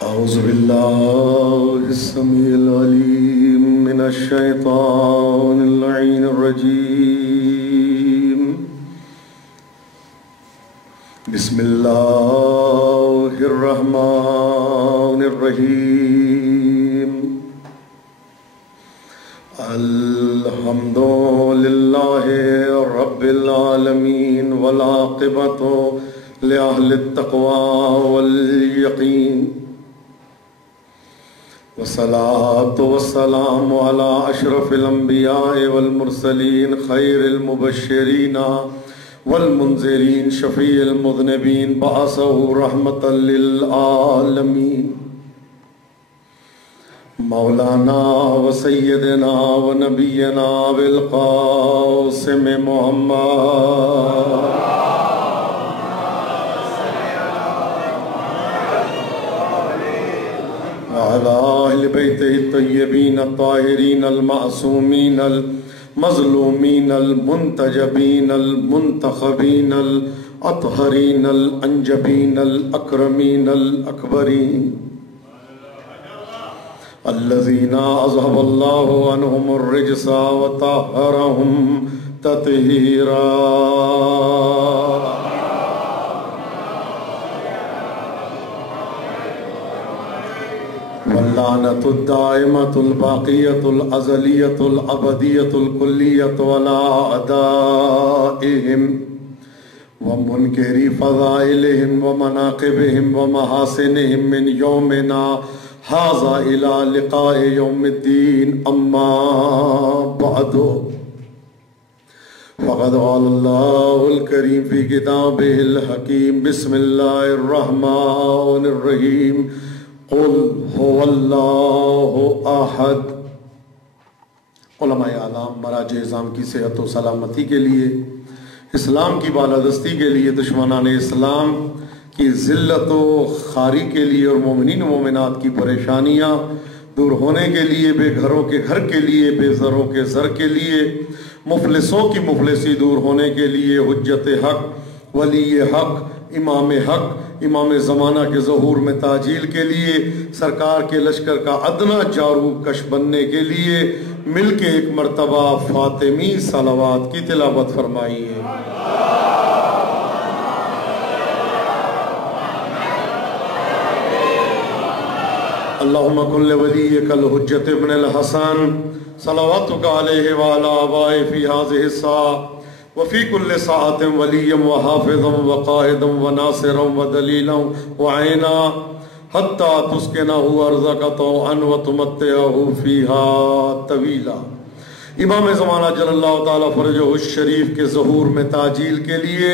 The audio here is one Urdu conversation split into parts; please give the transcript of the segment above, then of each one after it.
أعوذ بالله السميع العليم من الشيطان اللعين الرجيم. بسم الله الرحمن الرحيم. الحمد لله رب العالمين والعاقبة لأهل التقوى واليقين، والصلاة والسلام على أشرف الأنبياء والمرسلين خير المبشرين والمنذرين شفيع المذنبين بعثه رحمة للعالمين مولانا وسيدنا ونبينا بالقاسم محمد وعلى أهل بيته الطيبين الطاهرين المعصومين المظلومين المنتجبين المنتخبين الأطهرين الأنجبين الأكرمين الأكبرين الذين أذهب الله عنهم الرجس وطهرهم تطهيرا. واللعنة الدائمة الباقية الأزلية الأبدية الكلية على أعدائهم ومنكري فضائلهم ومناقبهم ومحاسنهم من يومنا هذا إلى لقاء يوم الدين. أما بعد، فقد قال الله الكريم في كتابه الحكيم: بسم الله الرحمن الرحيم. قل هو اللہ احد. علماء اعلام مراجع اعظام کی صحت و سلامتی کے لیے، اسلام کی بالادستی کے لیے، دشمنان اسلام کی ذلت و خواری کے لیے، اور مومنین و مومنات کی پریشانیاں دور ہونے کے لیے، بے گھروں کے گھر کے لیے، بے زروں کے زر کے لیے، مفلسوں کی مفلسی دور ہونے کے لیے، حجت حق، ولی حق، امام حق، امام زمانہ کے ظہور میں تعجیل کے لیے، سرکار کے لشکر کا ادنا جاروب کش بننے کے لیے مل کے ایک مرتبہ فاطمی صلوات کی تلاوت فرمائیے. اللہم کن لولیک الحجت ابن الحسن صلواتک علیہ وعلا آبائے فی هذه الساعة وفي كل ساعة وليا وحافظا وقائدا وناصرا ودليلا وعينا حتى تسكنه أرضك طوعا وتمتعه فيها طويلا. امام زمانہ جل اللہ تعالیٰ فرجہ الشریف کے ظہور میں تعجیل کے لیے،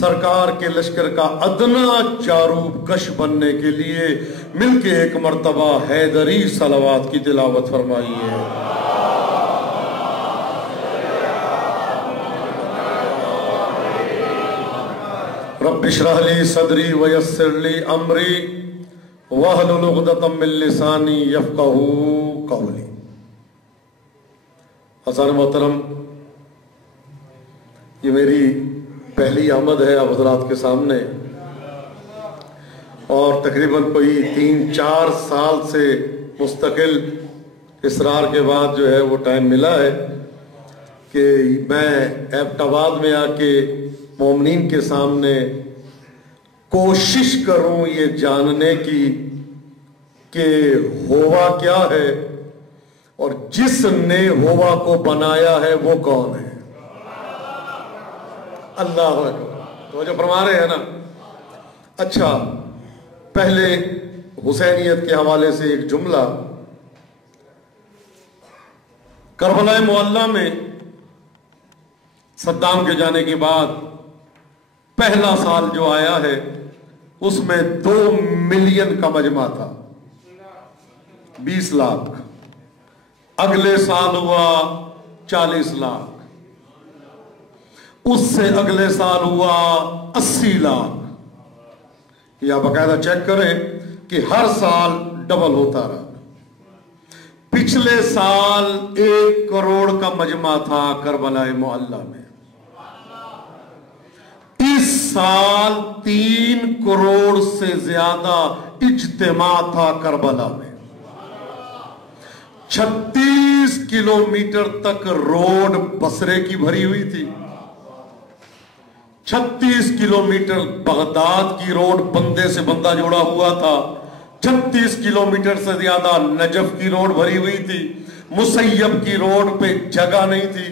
سرکار کے لشکر کا ادنا چاروب کش بننے کے لیے مل کے ایک مرتبہ حیدری صلوات کی تلاوت فرمائیے. رب اشرح لی صدری ویسر لی امری واحلل عقدۃ من لسانی یفقہوا قولی. حضرات محترم، یہ میری پہلی آمد ہے آپ حضرات کے سامنے، اور تقریباً کوئی 3-4 سال سے مستقل اصرار کے بعد جو ہے وہ ٹائم ملا ہے کہ میں ایبٹ آباد میں آ کے مومنین کے سامنے کوشش کروں یہ جاننے کی کہ ہوا کیا ہے اور جس نے ہوا کو بنایا ہے وہ کون ہے. اللہ اکبر. تو جو فرما رہے ہیں نا. اچھا، پہلے حسینیت کے حوالے سے ایک جملہ. کربلا معلی میں صدام کے جانے کے بعد پہلا سال جو آیا ہے اس میں 2 ملین کا مجمع تھا، 20 لاکھ. اگلے سال ہوا 40 لاکھ، اس سے اگلے سال ہوا 80 لاکھ. یا باقاعدہ چیک کریں کہ ہر سال ڈبل ہوتا رہا. پچھلے سال 1 کروڑ کا مجمع تھا کربلا معلی میں. اس سال 3 کروڑ سے زیادہ اجتماع تھا کربلا میں. 36 کلومیٹر تک روڈ بصرے کی بھری ہوئی تھی. 36 کلومیٹر بغداد کی روڈ بندے سے بندہ جوڑا ہوا تھا. 36 کلومیٹر سے زیادہ نجف کی روڈ بھری ہوئی تھی. مسیب کی روڈ پہ جگہ نہیں تھی.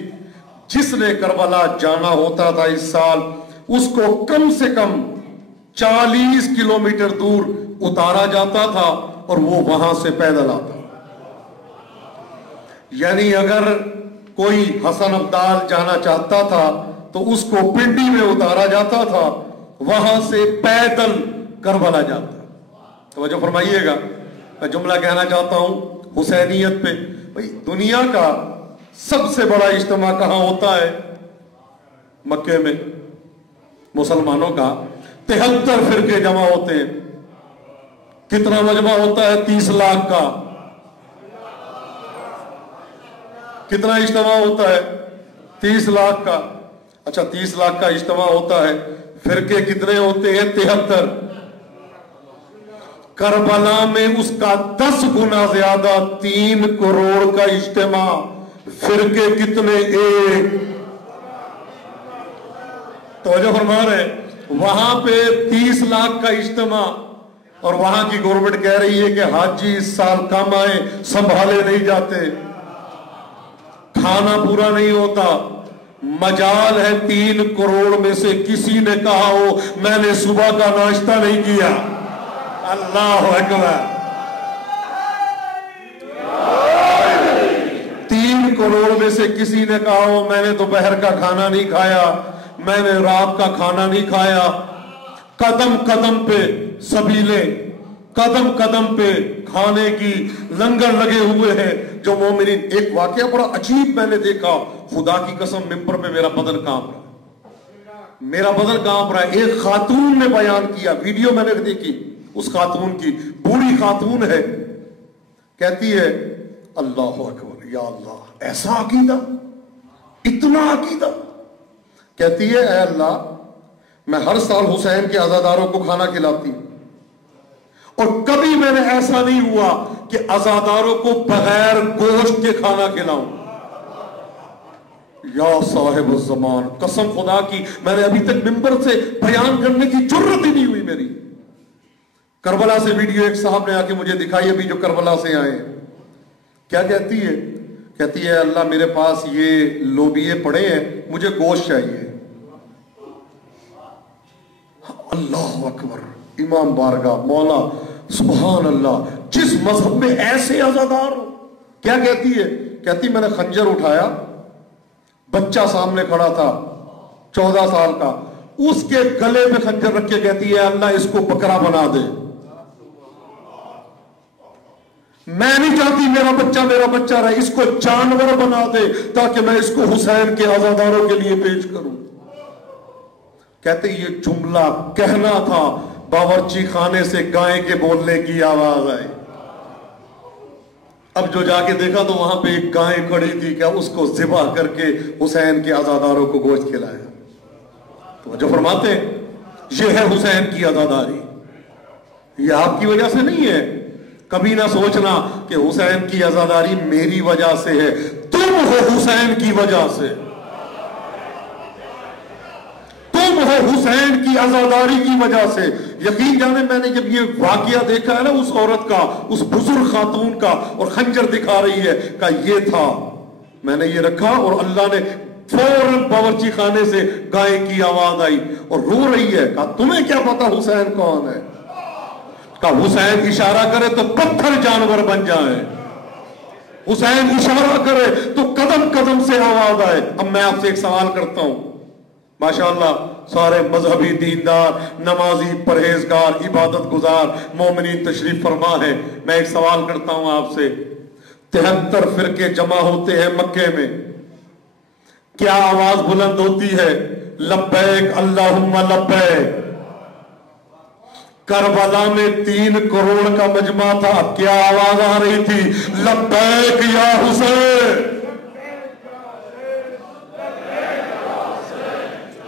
جس نے کربلا جانا ہوتا تھا اس سال, اس کو کم سے کم 40 کلومیٹر دور اتارا جاتا تھا اور وہ وہاں سے پیدل آتا. یعنی اگر کوئی حسن عبدال جانا چاہتا تھا تو اس کو پنڈی میں اتارا جاتا تھا, وہاں سے پیدل کربلا جاتا. توجہ فرمائیے گا, میں جملہ کہنا چاہتا ہوں حسینیت پہ. بھئی دنیا کا سب سے بڑا اجتماع کہاں ہوتا ہے؟ مکے میں. مسلمانوں کا 73 فرقے جمع ہوتے ہیں. کتنا مجمع ہوتا ہے؟ 30 لاکھ کا. کتنا اجتماع ہوتا ہے؟ 30 لاکھ کا. اچھا 30 لاکھ کا اجتماع ہوتا ہے, فرقے کتنے ہوتے ہیں؟ 73. کربلا میں اس کا 10 گنا زیادہ, 3 کروڑ کا اجتماع. فرقے کتنے؟ 1. توجہ فرما رہے, وہاں پہ 30 لاکھ کا اجتماع, اور وہاں کی گورنمنٹ کہہ رہی ہے کہ حاجی اس سال کم آئے, سنبھالے نہیں جاتے, کھانا پورا نہیں ہوتا. مجال ہے 3 کروڑ میں سے کسی نے کہا ہو میں نے صبح کا ناشتہ نہیں کیا. اللہ اکبر. 3 کروڑ میں سے کسی نے کہا ہو میں نے دوپہر کا کھانا نہیں کھایا, میں نے رات کا کھانا نہیں کھایا. قدم قدم پہ سبیلے, قدم قدم پہ کھانے کی لنگر لگے ہوئے ہیں جو مومنین. ایک واقعہ بڑا عجیب میں نے دیکھا, خدا کی قسم ممبر پہ میرا بدن کانپ رہا, میرا بدن کانپ رہا ہے. ایک خاتون نے بیان کیا, ویڈیو میں نے دیکھی اس خاتون کی, بوڑھی خاتون ہے, کہتی ہے اللہ اکبر, یا اللہ ایسا عقیدہ, اتنا عقیدہ. کہتی ہے اے اللہ میں ہر سال حسین کے عزاداروں کو کھانا کھلاتی ہوں, اور کبھی میں نے ایسا نہیں ہوا کہ عزاداروں کو بغیر گوشت کے کھانا کھلاؤں. یا صاحب الزمان, قسم خدا کی میں نے ابھی تک ممبر سے بیان کرنے کی جرت ہی نہیں ہوئی میری. کربلا سے ویڈیو ایک صاحب نے آ کے مجھے دکھائی ابھی جو کربلا سے آئے. کیا کہتی ہے؟ کہتی ہے اللہ میرے پاس یہ لوبیے پڑے ہیں, مجھے گوشت چاہیے. اللہ اکبر, امام بارگاہ, مولا سبحان اللہ, جس مذہب میں ایسے عزادار ہو. کیا کہتی ہے؟ کہتی میں نے خنجر اٹھایا, بچہ سامنے کھڑا تھا 14 سال کا, اس کے گلے پہ خنجر رکھ کے کہتی ہے اللہ اس کو بکرا بنا دے. میں نہیں چاہتی میرا بچہ رہے, اس کو جانور بنا دے تاکہ میں اس کو حسین کے عزاداروں کے لیے پیش کروں. کہتے یہ جملہ کہنا تھا, باورچی خانے سے گائے کے بولنے کی آواز آئی. اب جو جا کے دیکھا تو وہاں پہ ایک گائے کھڑی تھی, کیا اس کو ذبح کر کے حسین کے عزاداروں کو گوشت کھلایا. تو جو فرماتے ہیں یہ ہے حسین کی عزاداری, یہ آپ کی وجہ سے نہیں ہے. کبھی نہ سوچنا کہ حسین کی عزاداری میری وجہ سے ہے, تم ہو حسین کی وجہ سے, تم ہو حسین کی عزاداری کی وجہ سے. یقین جانے میں نے جب یہ واقعہ دیکھا ہے نا اس عورت کا, اس بزرگ خاتون کا, اور خنجر دکھا رہی ہے, کہا یہ تھا, میں نے یہ رکھا, اور اللہ نے فوراً باورچی خانے سے گائے کی آواز آئی اور رو رہی ہے. کہا تمہیں کیا پتا حسین کون ہے؟ کہا حسین اشارہ کرے تو پتھر جانور بن جائے, حسین اشارہ کرے تو قدم قدم سے آواز آئے. اب میں آپ سے ایک سوال کرتا ہوں, ماشاءاللہ سارے مذہبی دیندار, نمازی, پرہیزگار, عبادت گزار مومنین تشریف فرما ہے. میں ایک سوال کرتا ہوں آپ سے, 73 فرقے جمع ہوتے ہیں مکے میں, کیا آواز بلند ہوتی ہے؟ لبیک اللہم لبیک. کربلا میں 3 کروڑ کا مجمع تھا, کیا آواز آ رہی تھی؟ لبیک یا حسین.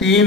3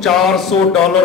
$400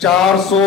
400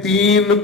3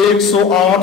108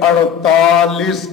48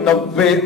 90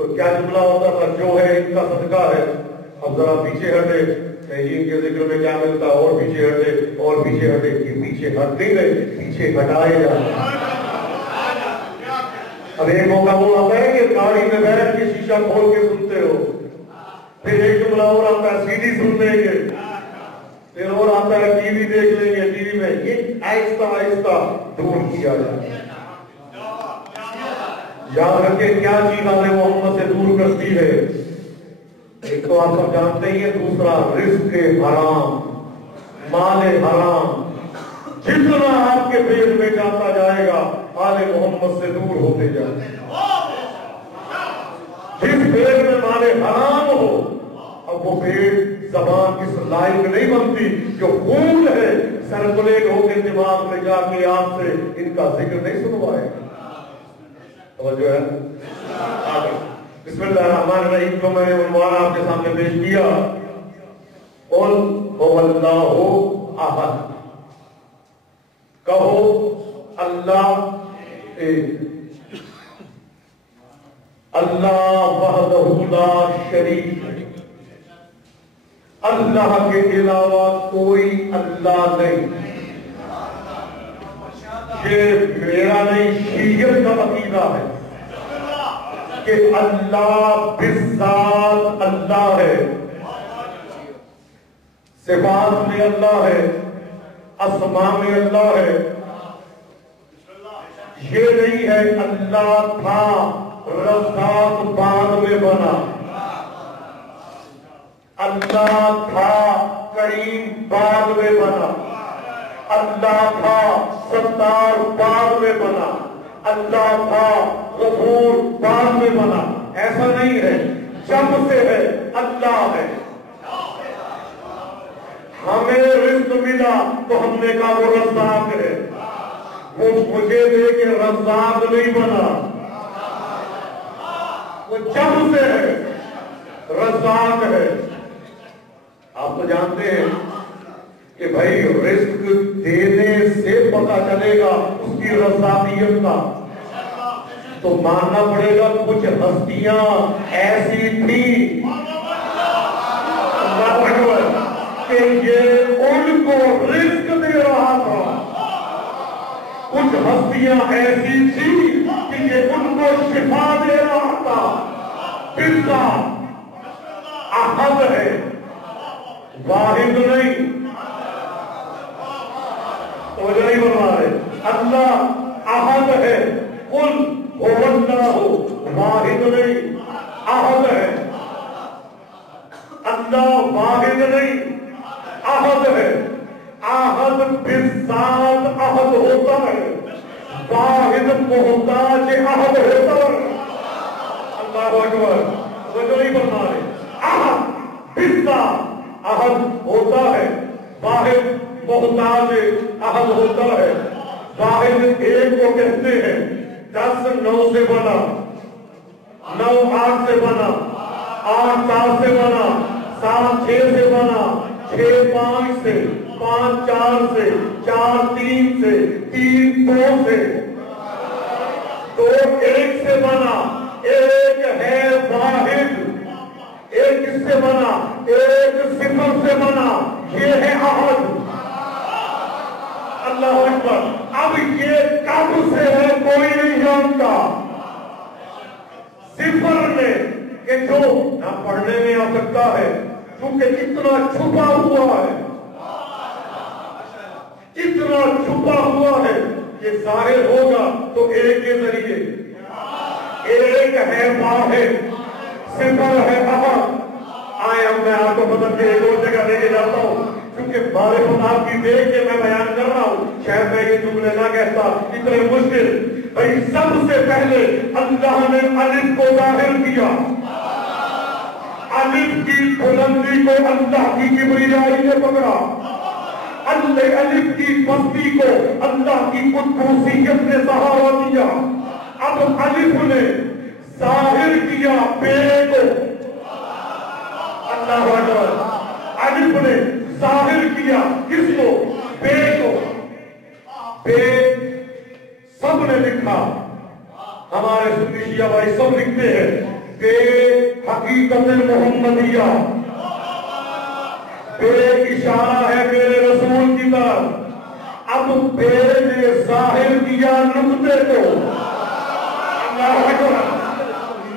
تو کیا جملہ ہوتا تھا؟ جو ہے ان کا صدقہ ہے. اب ذرا پیچھے ہٹے کہ ان کے ذکر میں کیا ملتا، اور پیچھے ہٹے اور پیچھے ہٹے. یہ پیچھے ہٹ نہیں گئے، پیچھے ہٹائے جاتے. اب ایک موقع وہ آتا ہے کہ گاڑی میں بیٹھ کے شیشہ کھول کے سنتے ہو، پھر ایک جملہ اور آتا ہے سی ڈی سن لیں گے، پھر اور آتا ہے ٹی وی دیکھ لیں گے. ٹی وی میں یہ آہستہ آہستہ دور کیا جائے. یاد رکھیں کیا چیز آنے محمد سے دور کرتی ہے. ایک تو آپ سب جانتے ہی ہیں، دوسرا رزق حرام، مال حرام. جتنا آپ کے پیٹ میں جاتا جائے گا آل محمد سے دور ہوتے جائے. جس پیٹ میں مال حرام ہو، اب وہ پیٹ زبان اس لائق نہیں بنتی. جو خون ہے سرکولیٹ ہو کے دماغ میں جا کے آپ سے ان کا ذکر نہیں سنوائے. توجہ ہے. بسم اللہ الرحمن الرحیم کو میں نے عنوان آپ کے سامنے پیش کیا، قل هو اللہ احد. کہو اللہ ایک، اللہ وحدہ لا شریک ہے. اللہ کے علاوہ کوئی اللہ نہیں. یہ میرا نہیں، شیعت کا عقیدہ ہے کہ اللہ بالذات اللہ ہے، صفات میں اللہ ہے، اسماء میں اللہ ہے. یہ نہیں ہے اللہ تھا رزاق بعد میں بنا، اللہ تھا کریم بعد میں بنا، اللہ تھا ستار بعد میں بنا، اللہ تھا غفور بعد میں بنا. ایسا نہیں ہے. جب سے ہے اللہ ہے. ہمیں رزق ملا تو ہم نے کہا وہ رزاق ہے. وہ مجھے دے کے رزاق نہیں بنا، وہ جب سے ہے رزاق ہے. آپ تو جانتے ہیں کہ بھائی رزق دینے سے پتہ چلے گا اس کی رزاقیت کا. تو ماننا پڑے گا کچھ ہستیاں ایسی تھی کہ یہ ان کو رزق دے رہا تھا. کچھ ہستیاں ایسی تھی کہ یہ ان کو شفا دے رہا تھا. بلّہ احد ہے، واحد نہیں. توجہ نہیں بنوا رہے. اللہ احد ہے. قل هو اللہ واحد نہیں، احد ہے. اللہ واحد نہیں، احد ہے. احد بالذات احد ہوتا ہے، واحد محتاج احد ہوتا ہے. اللہ اکبر. توجہ نہیں بنوا رہے. احد بالذات احد ہوتا ہے، واحد محتاج احد ہوتا ہے. واحد ایک کو کہتے ہیں 10 9 سے بنا، 9 8 سے بنا، 8 7 سے بنا، 7 6 سے بنا، 6 5 سے، 5 4 سے، 4 3 سے، 3 2 سے، 2 1 سے بنا. ایک ہے واحد. ایک کس سے بنا؟ ایک صفر سے بنا. یہ ہے احد. اللہ اکبر. اب یہ کب سے ہے کوئی نہیں جانتا. صفر میں کہ جو نہ پڑھنے میں آ سکتا ہے کیونکہ اتنا چھپا ہوا ہے، اتنا چھپا ہوا ہے کہ ظاہر ہوگا تو ایک کے ذریعے. ایک ہے واحد، صفر ہے احد. آئے اب میں آپ کو بدل کے ایک اور جگہ لے کے جاتا ہوں کیونکہ معرفت آپ کی دیکھ کے میں بیان کر رہا ہوں. شاید میں یہ جملے نہ کہتا اتنے مشکل. بھائی سب سے پہلے اللہ نے الف کو ظاہر کیا. الف کی بلندی کو اللہ کی کبریائی نے پکڑا. الف کی پستی کو اللہ کی قدوسیت نے سہارا دیا. اب الف نے ظاہر کیا بے کو. اللہ اکبر. الف نے ظاہر کیا کس کو؟ بے کو. بے سب نے لکھا. ہمارے سنی شیعہ بھائی سب لکھتے ہیں بے حقیقت محمدیہ، بے اشارہ ہے میرے رسول کی طرف، اب بے نے ظاہر کیا نقطے کو، اللہ اکبر،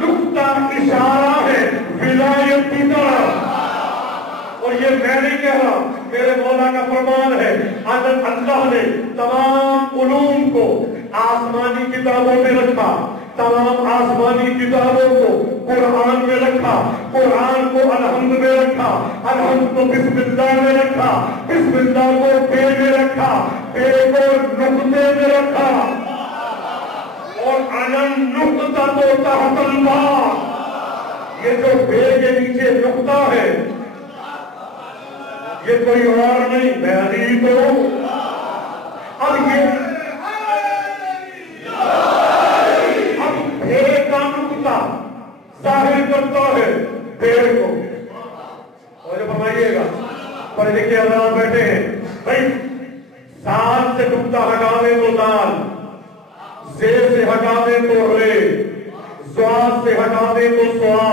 نقطہ اشارہ ہے ولایت کی طرف۔ اور یہ میں نہیں کہہ رہا، میرے مولا کا فرمان ہے، اللہ نے تمام علوم کو آسمانی کتابوں میں رکھا، تمام آسمانی کتابوں کو قرآن میں رکھا، قرآن کو الحمد میں رکھا، الحمد کو بسم اللہ میں رکھا، بسم اللہ کو بے میں رکھا، بے کو نقطے میں رکھا، اور علم نقطہ تو تحت اللہ، یہ جو بے کے نیچے نقطہ ہے یہ کوئی اور نہیں، میں علی تو اب یہ بے کا نقطہ ظاہر کرتا ہے بے کو۔ اور جو فرمائیے گا پڑھ لکھ کے حضرات بیٹھے ہیں بھائی، سال سے نقطہ ہٹا دے تو دال، زے سے ہٹا دے تو رے، زواد سے ہٹا دے تو سوا،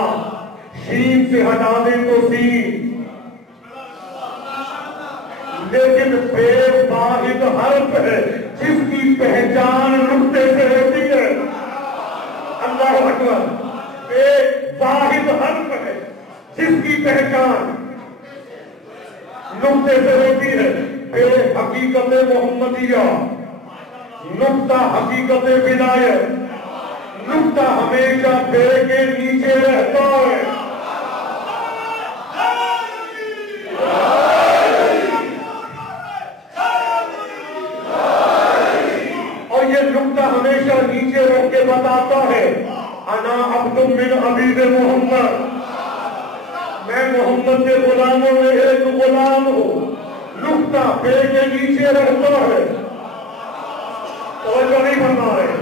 شین سے ہٹا دے تو سین، لیکن بے واحد حرف ہے جس کی پہچان نقطے سے ہوتی ہے۔ اللہ اکبر، بے واحد حرف ہے جس کی پہچان نقطے سے ہوتی ہے۔ بے حقیقت محمدیہ، نقطہ حقیقت ولایت، نقطہ ہمیشہ بے کے نیچے رہتا ہے۔ نقطہ ہمیشہ نیچے رکھ کے بتاتا ہے انا عبد من عبید محمد، میں محمد کے غلاموں میں ایک غلام ہوں۔ نقطہ بے کے نیچے رہتا ہے، توجہ نہیں فرما رہے،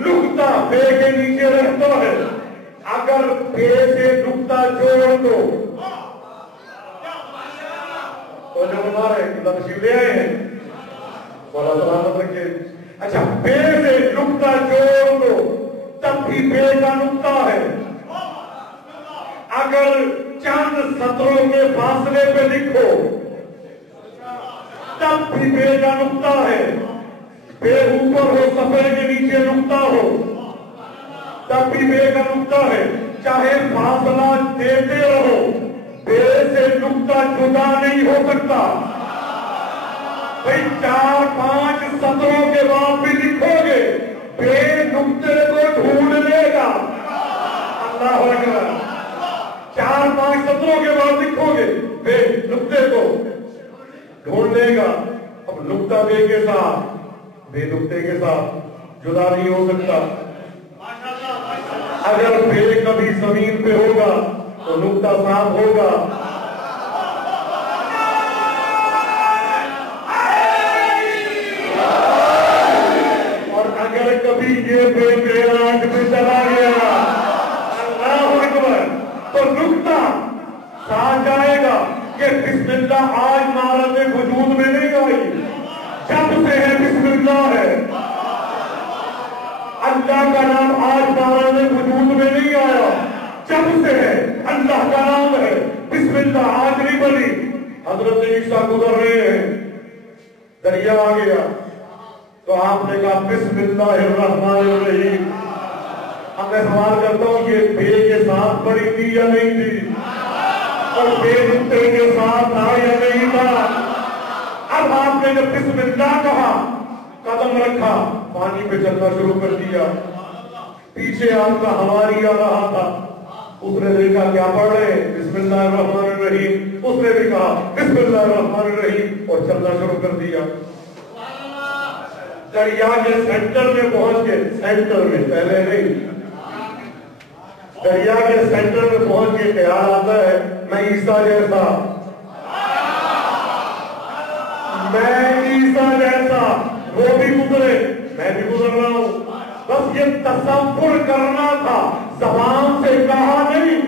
نقطہ بے کے نیچے رہتا ہے۔ اگر بے سے نقطہ جوڑ دو، توجہ فرما رہے، تشریف لے آئے ہیں، بڑا سلامت رکھے۔ اچھا، بے سے نقطہ جوڑ دو تب بھی بے کا نقطہ ہے۔ اگر چند سطروں کے فاصلے پہ لکھو تب بھی بے کا نقطہ ہے۔ بے اوپر ہو، صفحے کے نیچے نقطہ ہو تب بھی بے کا نقطہ ہے۔ چاہے فاصلہ دیتے رہو، بے سے نقطہ جدا نہیں ہو سکتا۔ بھئی 4-5 سطروں کے بعد بھی لکھو گے، بے نقطے کو ڈھونڈ لے گا۔ اللہ اکبر، 4-5 سطروں کے بعد لکھو گے، بے نقطے کو ڈھونڈ لے گا۔ اب نقطہ بے کے ساتھ، بے نقطے کے ساتھ جدا نہیں ہو سکتا۔ اگر بے کبھی زمین پہ ہوگا تو نقطہ صاف ہوگا، کبھی یہ بے آنکھ میں چلا گیا، اللہ اکبر، تو نقطہ ساتھ جائے گا کہ بسم اللہ آج نعرہ وجود میں نہیں آئی، جب سے ہے بسم اللہ ہے۔ اللہ کا نام آج نعرہ وجود میں نہیں آیا، جب سے ہے اللہ کا نام ہے۔ بسم اللہ آج نہیں بنی۔ حضرت عیسیٰ گزر رہے ہیں، دریا آ گیا تو آپ نے کہا بسم اللہ الرحمن الرحیم۔ اب میں سوال کرتا ہوں، یہ بے کے ساتھ پڑی تھی یا نہیں تھی؟ اور بے نقطے کے ساتھ تھا یا نہیں تھا؟ اب آپ نے جب بسم اللہ کہا، قدم رکھا، پانی پہ چلنا شروع کر دیا، پیچھے آپ کا ہواری آ رہا تھا، اس نے دیکھا کیا پڑھ رہے ہیں، بسم اللہ الرحمن الرحیم، اس نے بھی کہا بسم اللہ الرحمن الرحیم اور چلنا شروع کر دیا۔ دریا کے سینٹر میں پہنچ کے، سینٹر میں پہلے نہیں، دریا کے سینٹر میں پہنچ کے خیال آتا ہے میں عیسیٰ جیسا، میں عیسیٰ جیسا، وہ بھی گزرے، میں بھی گزر رہا ہوں۔ بس یہ تصور کرنا تھا، زبان سے کہا نہیں۔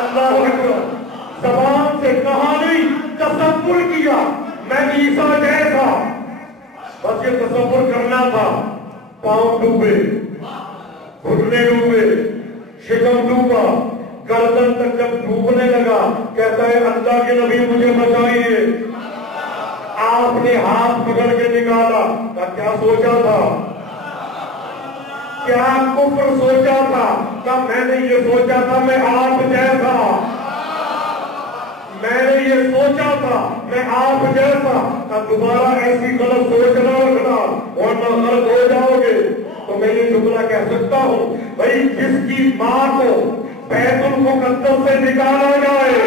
اللہ اکبر، زبان سے کہا نہیں، تصور کیا میں عیسیٰ جیسا، بس یہ تصور کرنا تھا۔ پاؤں ڈوبے، گھٹنے ڈوبے، شکم ڈوبا، گردن تک جب ڈوبنے لگا کہتا ہے اللہ کے نبی مجھے بچائیے. آپ نے ہاتھ پکڑ کے نکالا. کیا سوچا تھا؟ کیا کفر سوچا تھا؟ کہ میں نے یہ سوچا تھا میں آپ جیسا، میں نے یہ سوچا تھا میں آپ جیسا. کہ دوبارہ ایسی غلط سوچ نہ رکھنا ورنہ غلط ہو جاؤ گے. تو میں یہ جملہ کہہ سکتا ہوں بھائی جس کی ماں کو بیت المقدس سے نکالا جائے،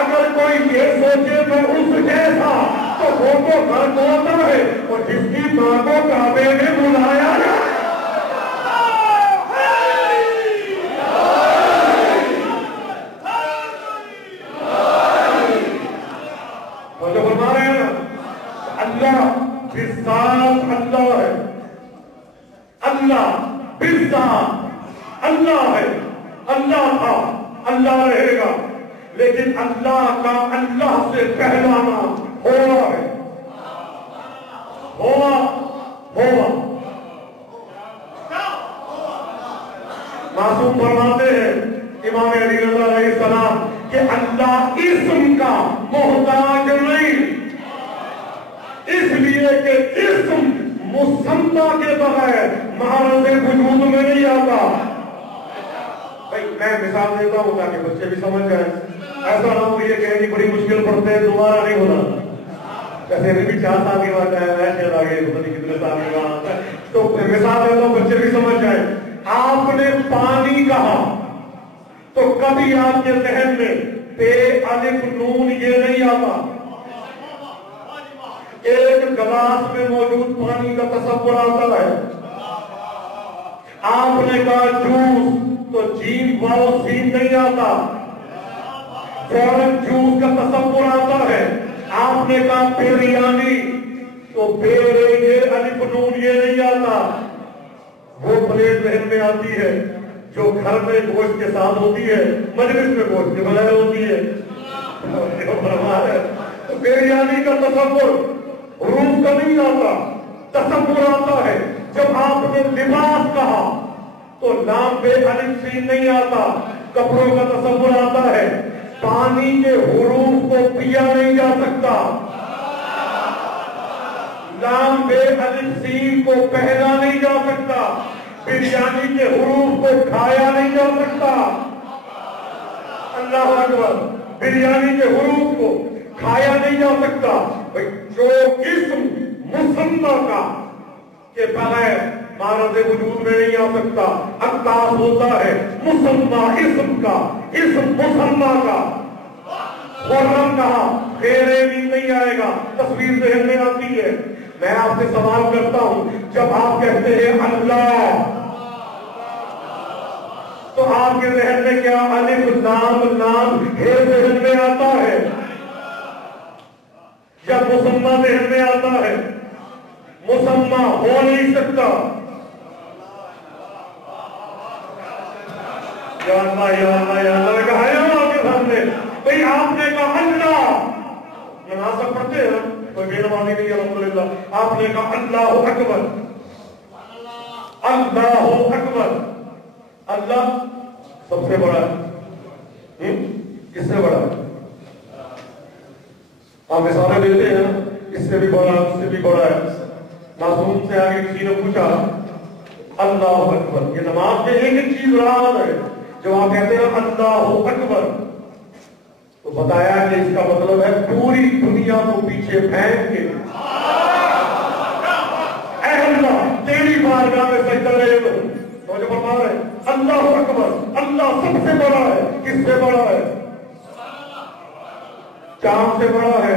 اگر کوئی یہ سوچے میں اس جیسا تو وہ تو غلط ہوتا ہے. اور جس کی ماں کو کعبے میں بلایا جائے، وہ جو فرما رہے ہیں نا اللہ بالذات اللہ ہے، اللہ بالذات اللہ ہے. اللہ تھا، اللہ رہے گا، لیکن اللہ کا اللہ سے پہلانا ہوا ہے. ہوا معصوم فرماتے ہیں امام علی رضا علیہ السلام کہ اللہ اسم کا محتاج نہیں، اس لیے کہ اسم مسمى کے بغیر معرض وجود میں نہیں آتا. بھائی میں مثال دیتا ہوں تاکہ بچے بھی سمجھ جائیں. ایسا نہ ہو یہ کہیں کہ بڑی مشکل پڑھتے ہیں دوبارہ نہیں ہونا. جیسے بھی 4 سال کی بات ہے میں شاید آگے پتہ نہیں کتنے سال کی بات ہے. تو مثال دیتا ہوں بچے بھی سمجھ جائیں. آپ نے پانی کہا تو کبھی آپ کے ذہن میں پے الف نون یہ نہیں آتا. ایک گلاس میں موجود پانی کا تصور آتا ہے. آپ نے کہا جوس تو جیم واؤ سین نہیں آتا، فوراً جوس کا تصور آتا ہے. آپ نے کہا بریانی تو یہ الف نون یہ نہیں آتا. وہ پلیٹ ذہن میں آتی ہے جو گھر میں گوشت کے ساتھ ہوتی ہے، مجلس میں گوشت کے بغیر ہوتی ہے. بریانی کا تصور روح کا نہیں آتا، تصور آتا ہے. جب آپ نے لباس کہا تو لام بے الف سین نہیں آتا، کپڑوں کا تصور آتا ہے. پانی کے حروف کو پیا نہیں جا سکتا، لام بے الف سین کو پہنا نہیں جا سکتا، بریانی کے حروف کو کھایا نہیں جا سکتا. اللہ اکبر. بریانی کے حروف کو کھایا نہیں جا سکتا. جو اسم مسمى کا کے بغیر معرض وجود میں نہیں آ سکتا. عکاس ہوتا ہے مسمى اسم کا، اسم مسمى کا. خرم کہا خیرے نہیں آئے گا، تصویر ذہن میں آتی ہے. میں آپ سے سوال کرتا ہوں جب آپ کہتے ہیں اللہ تو آپ کے ذہن میں کیا الف لام ہے ذہن میں آتا ہے یا مسمى ذہن میں آتا ہے؟ مسمى ہو نہیں سکتا. یا اللہ یا اللہ یا اللہ. کہا ہے آپ کے سامنے بھئی آپ نے کہا اللہ، نماز تک پڑھتے ہیں کوئی بے نمازی نہیں الحمدللہ. آپ نے کہا اللہ اکبر، اللہ اکبر. اللہ سب سے بڑا ہے، کس سے بڑا ہے؟ آپ مثالیں دیتے ہیں اس سے بھی بڑا، اس سے بھی بڑا ہے. معصوم سے آگے کسی نے پوچھا اللہ اکبر یہ نماز میں ایک چیز رہا ہے جو آپ کہتے ہیں اللہ اکبر، تو بتایا کہ اس کا مطلب ہے پوری دنیا کو پیچھے پھینک کے اے اللہ تیری بارگاہ میں سجدہ رہے تو جو فرما رہے ہیں اللہ اکبر. اللہ سب سے بڑا ہے. کس سے بڑا ہے؟ چاند سے بڑا ہے،